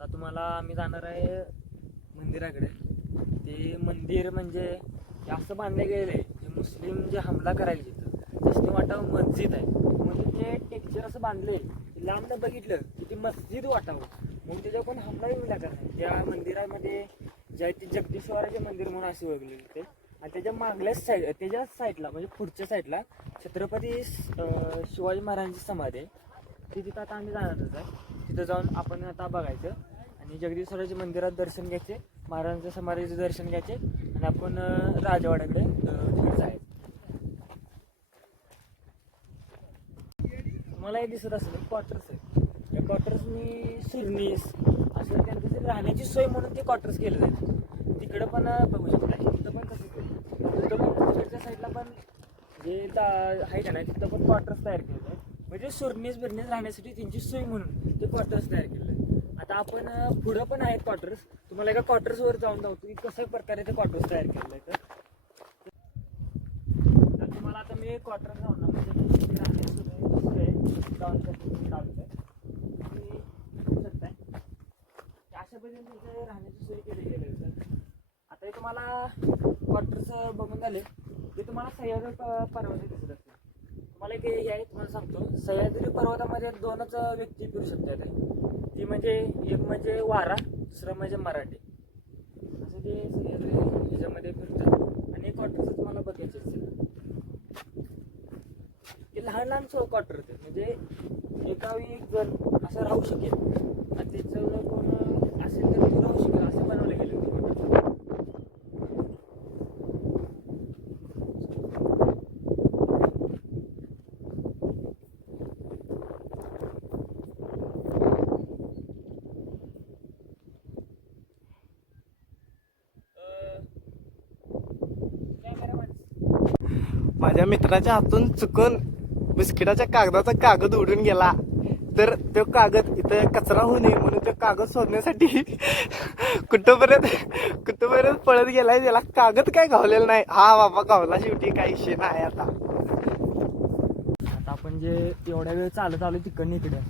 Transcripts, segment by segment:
आता तुम्हाला आम्ही जाणार आहे मंदिराकडे. ते मंदिर म्हणजे हे असं बांधलं गेलं आहे जे मुस्लिम जे हमला करायला तिथं जसं वाटावं मस्जिद आहे, म्हणजे ते टेक्चर असं बांधले लांबनं बघितलं की ते मस्जिद वाटावं, म्हणून त्याच्या कोण हमला येऊ लागत नाही. त्या मंदिरामध्ये जे आहे ते जगदीश्वराचे मंदिर म्हणून असे ओळखले जाते. आणि त्याच्या मागल्याच त्याच्याच साईडला म्हणजे पुढच्या साईडला छत्रपती शिवाजी महाराजांची समाधी आहे. ती तिथं आता आम्ही जाणारच आहे. तिथं जाऊन आपण आता बघायचं आणि जगदीश्वराच्या मंदिरात दर्शन घ्यायचे, महाराजांच्या समाधीचे दर्शन घ्यायचे आणि आपण राजवाड्याकडे तिकडे जायचं. तुम्हाला हे दिसत असेल क्वार्टर्स आहे. या क्वार्टर्सनी सुरनीस असं त्यांचं राहण्याची सोय म्हणून ते क्वार्टर्स केले जायचे. तिकडं पण बघू शकता, तिथं पण तसंच आहे. तिथं पण तिकडच्या साईडला पण जे आहे का नाही तिथं पण क्वार्टर्स तयार केलेलं आहे, म्हणजे सुरनीस बिरनीस राहण्यासाठी त्यांची सोय म्हणून ते क्वार्टर्स तयार केले आहे. आता आपण पुढं पण आहेत क्वार्टर्स, तुम्हाला एका क्वार्टर्सवर जाऊन दाखवतो की कशा प्रकारे ते क्वार्टर्स तयार केलेलं आहे. तर तुम्हाला आता मी क्वार्टर जाऊन ना म्हणजे राहण्याची सोय जाऊन तुम्ही बघू शकताय अशा पद्धतीने तिथे राहण्याची सोय केली गेली आहे. आता हे तुम्हाला क्वार्टर्स बघून झाले ते तुम्हाला सह्याद्री पर्वत दिसत असते. तुम्हाला एक हे आहे तुम्हाला सांगतो, सह्याद्री पर्वतामध्ये दोनच व्यक्ती फिरू शकतात. ती म्हणजे एक म्हणजे वारा, दुसरं म्हणजे मराठी. असं ते सह्याद्री ह्याच्यामध्ये फिरतात. आणि क्वार्टर्स तुम्हाला बघायचे असेल ते लहान लहान क्वार्टर होते, म्हणजे एका वेळी एक जण असं राहू शकेल आणि त्याचं जर कोण असेल तर ते राहू शकेल असे बनवले गेले होते. माझ्या मित्राच्या हातून चुकून बिस्किटाच्या कागदाचा कागद उडून गेला, तर तो कागद इथं कचरा होऊ नये म्हणून तो कागद शोधण्यासाठी कुठंपर्यंत पळत गेलाय. त्याला कागद काय गावलेला नाही. हा बाबा गावला शेवटी, काही विषय नाही. आता आपण जे एवढ्या वेळ चालत आलो तिकडनं इकडे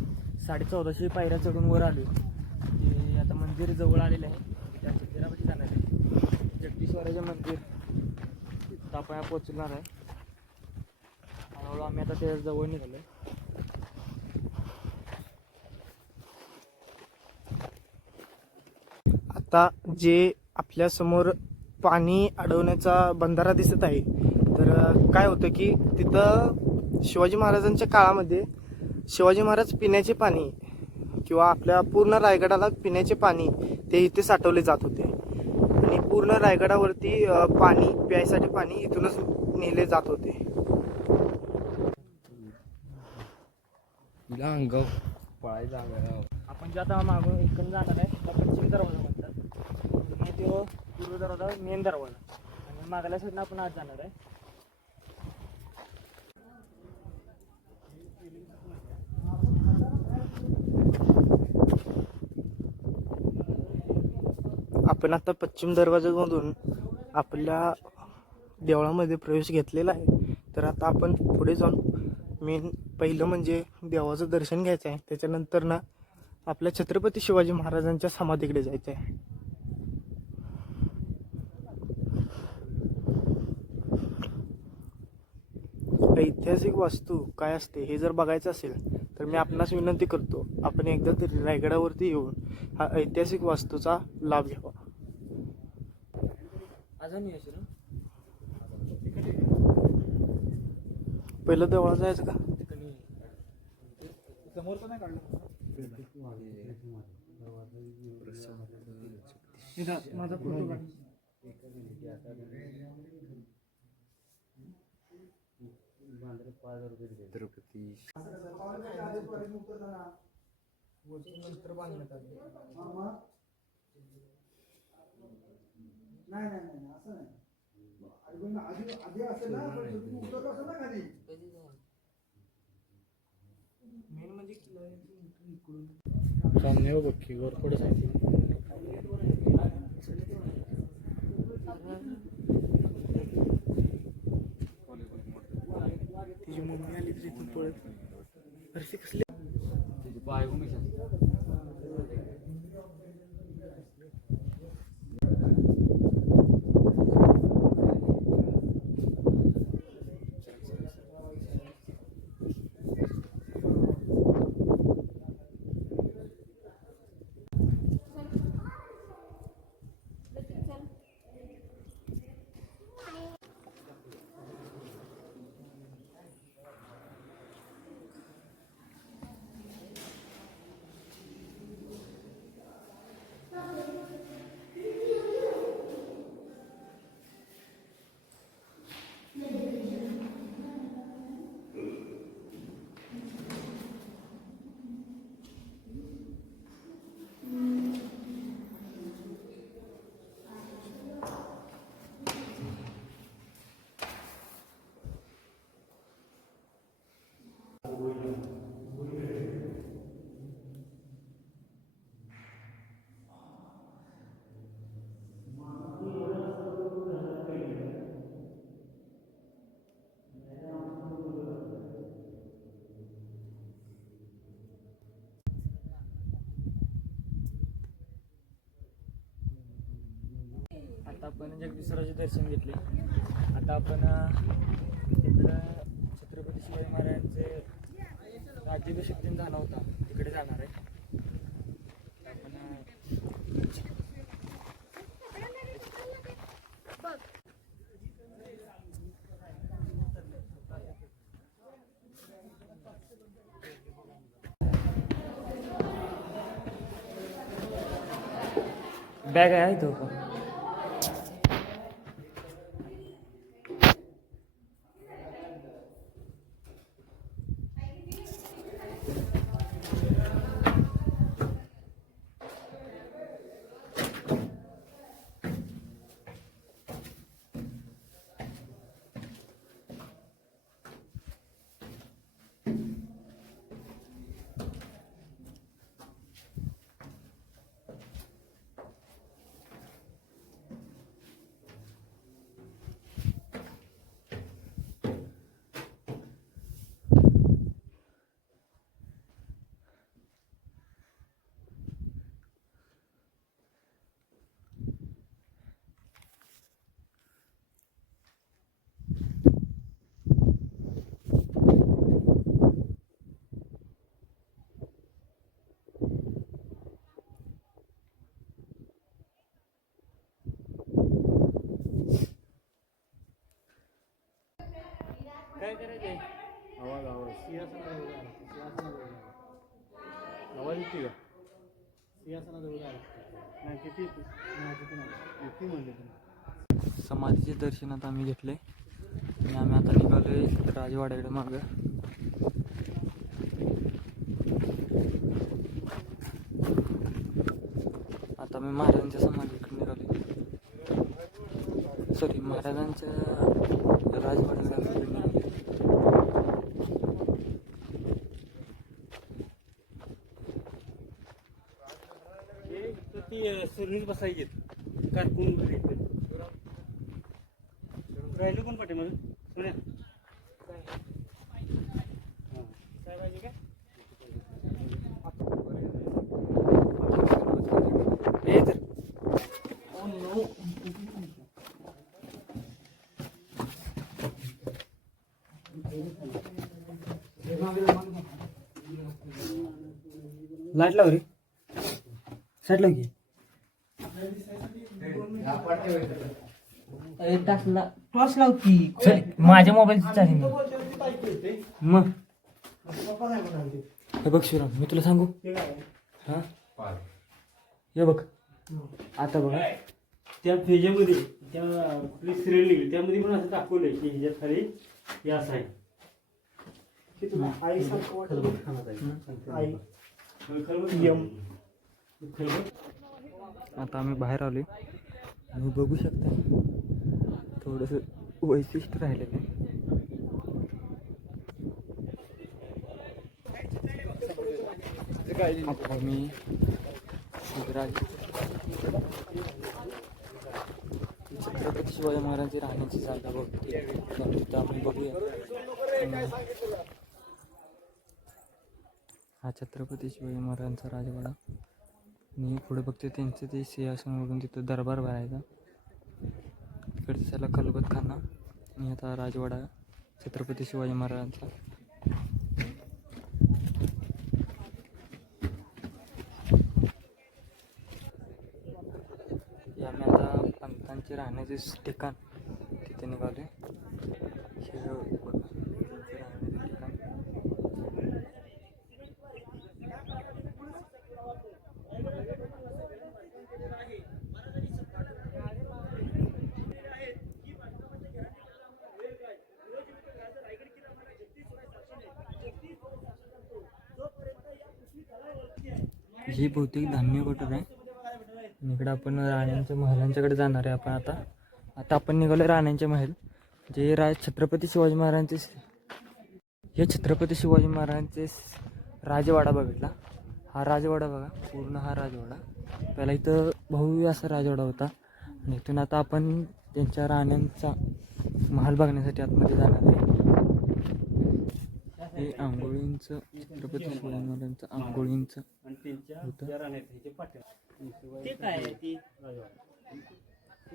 1450 पायऱ्या चढून वर आलो. ते आता मंदिर जवळ आलेलं आहे. त्या मंदिरामध्ये जाणार आहे, जगदीश्वराचे मंदिर. तिथं आपण पोचणार आहे. हळूहळू आम्ही आता ते जवळ निघालो. आता जे आपल्या समोर पाणी अडवण्याचा बंधारा दिसत आहे, तर काय होतं की तिथं शिवाजी महाराजांच्या काळामध्ये शिवाजी महाराज पिण्याचे पाणी किंवा आपल्या पूर्ण रायगडाला पिण्याचे पाणी ते इथे साठवले जात होते. आणि पूर्ण रायगडावरती पाणी प्यायसाठी पाणी इथूनच नेले जात होते. आपण जे आता मागून इकडून जाणार आहे त्या पश्चिम दरवाजा म्हणतात, आणि तो पूर्व दरवाजा मेन दरवाजा, आणि मागल्या साईडनं आपण आज जाणार आहे. आपण आता पश्चिम दरवाजामधून आपल्या देवळामध्ये प्रवेश घेतलेला आहे. तर आता आपण पुढे जाऊन मेन पहिलं म्हणजे देवाचं दर्शन घ्यायचं आहे. त्याच्यानंतर ना आपल्या छत्रपती शिवाजी महाराजांच्या समाधीकडे जायचं आहे. ऐतिहासिक वास्तू काय असते हे जर बघायचं असेल तर मी आपणास विनंती करतो, आपण एकदा तरी रायगडावरती येऊन हा ऐतिहासिक वास्तूचा लाभ घ्यावा. अजून येशील पहिलं देवळात जायचं का? समोर पण नाही काढलं माझा फोटो काढ. नंतर बांधण्यात आले. नाही असं नाही. आधी असेल ना, उतरत असेल ना खाली. मेन म्हणजे सामने हो बघ वर थोडं तिची मम्मी आली तरी तू पळत कसले आता आपण जगदीश्वराचे दर्शन घेतले. आता आपण तिकडं छत्रपती शिवाजी महाराजांचे राज्याभिषेक दिन झाला होता तिकडे जाणार आहे. आपण बॅग आहे तो का? काय करायचंय? आवाज सिंहासनाजवळ आवाज येते का? सिंहासनाजवळ नाही किती किती म्हणले तुम्ही? समाधीचे दर्शन आता आम्ही घेतले आणि आम्ही आता निघालोय राजवाड्याकडे मागं. आता मी महाराजांच्या समाधीकडे निघालोय. सॉरी, महाराजांच्या राजवाड्याकडे निघालोय. ती सुरणीच बसायची कारकून राहिलो कोण पाठी मग सुन्या काय पाहिजे काय हे तर लाईट लाव रे, साईड लाव की. टॉस लावती माझ्या मोबाईलची चार्जिंग मग. हे बघ शिवराम, मी तुला सांगू हा, हे बघ आता बघा त्या फेजेमध्ये त्या आपली सिरियल निघली त्यामध्ये पण असं दाखवलंय की ह्याच्यात खाली हे असं आहे आईसारखं वाटलं. खलबत खानात आहे आई खलबत यम. खलबत आता आम्ही बाहेर आलोय. तुम्ही बघू शकता थोडंसं वैशिष्ट्य राहिलेलं आहे. आता मी छत्रपती शिवाजी महाराजांची राहण्याची जागा बघते, तिथं आपण बघूया. हा छत्रपती शिवाजी महाराजांचा राजवाडा. मी पुढे बघते त्यांचे ते सिंहासनावरून तिथं दरबार भरायचा. तिकडे दिसायला खलबत खाना आणि आता राजवाडा छत्रपती शिवाजी महाराजांचा. आम्ही आता पंतांचे राहण्याचे ठिकाण तिथे निघाले. ही बहुतेक धान्य कोटर आहे. इकडे आपण राण्यांच्या महालांच्याकडे जाणार आहे. आता आपण निघालो राण्यांचे महल, जे छत्रपती शिवाजी महाराजांचे. हे छत्रपती शिवाजी महाराजांचे राजवाडा बघितला. हा राजवाडा बघा, पूर्ण हा राजवाडा. पहिला इथं भव्य असा राजवाडा होता आणि इथून आता आपण त्यांच्या राण्यांचा महाल बघण्यासाठी आतमध्ये जाणार आहे. हे आंघोळींचं छत्रपती शिवाजी महाराजांचं आंघोळींचं आणि त्यांच्या त्या राहण्यात ह्याचे पाट्या ते काय आहे ती राजवाडा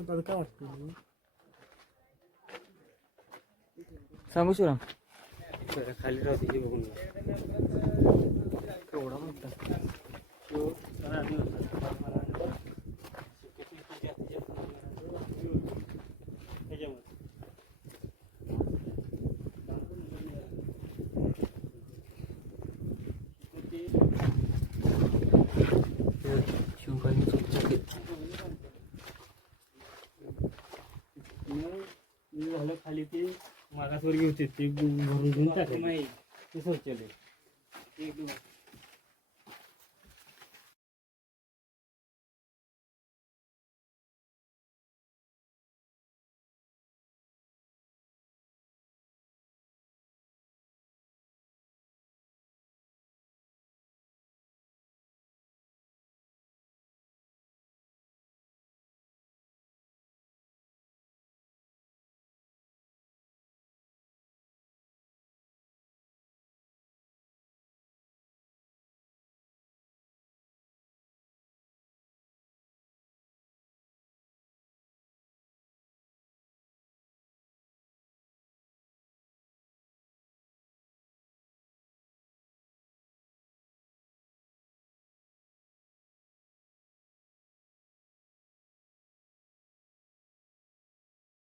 दादा काय वाटतं सांगू शिवराम खाली राहते ते बघून घ्या. केवढा मोठा तो जरा आधी होता. त्याच्यामध्ये झालं खाली ते मागासवर्गीय होते ते भरून घेऊन टाकले ते शौचालय.